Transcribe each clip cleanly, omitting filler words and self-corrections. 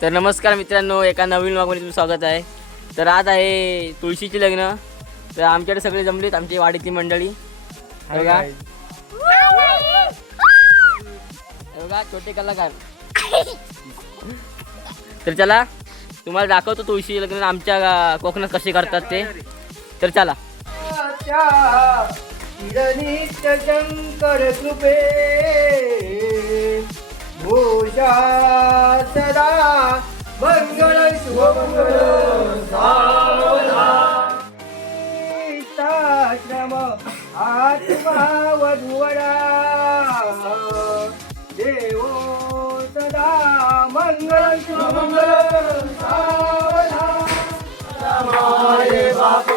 तर नमस्कार मित्रांनो, एका नवीन व्लॉगमध्ये तुमचं स्वागत आहे. तर आज आहे तुळशीची लग्न. तर आमच्याकडे सगळे जमलेत, आमची वाडीतली मंडळी. बघा बघा छोटे कलाकार. तर चला तुम्हाला दाखवतो तुळशी लग्न आमच्या कोकणात कसे करतात ते. तर चला. शंकर कृपे भूषा सदा मंगल शुभमंगल सावधाश्रम आत्मा वधुवरा देवो सदा मंगल शुभमंगल सावधान बाप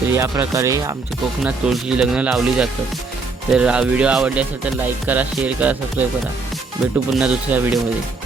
तर या प्रकारे आमच्या कोकणात तुळशीची लग्न लावली जातात. तर हा व्हिडिओ आवडला असेल तर लाईक करा, शेअर करा, सबस्क्राईब करा. भेटू पुन्हा दुसऱ्या व्हिडिओमध्ये.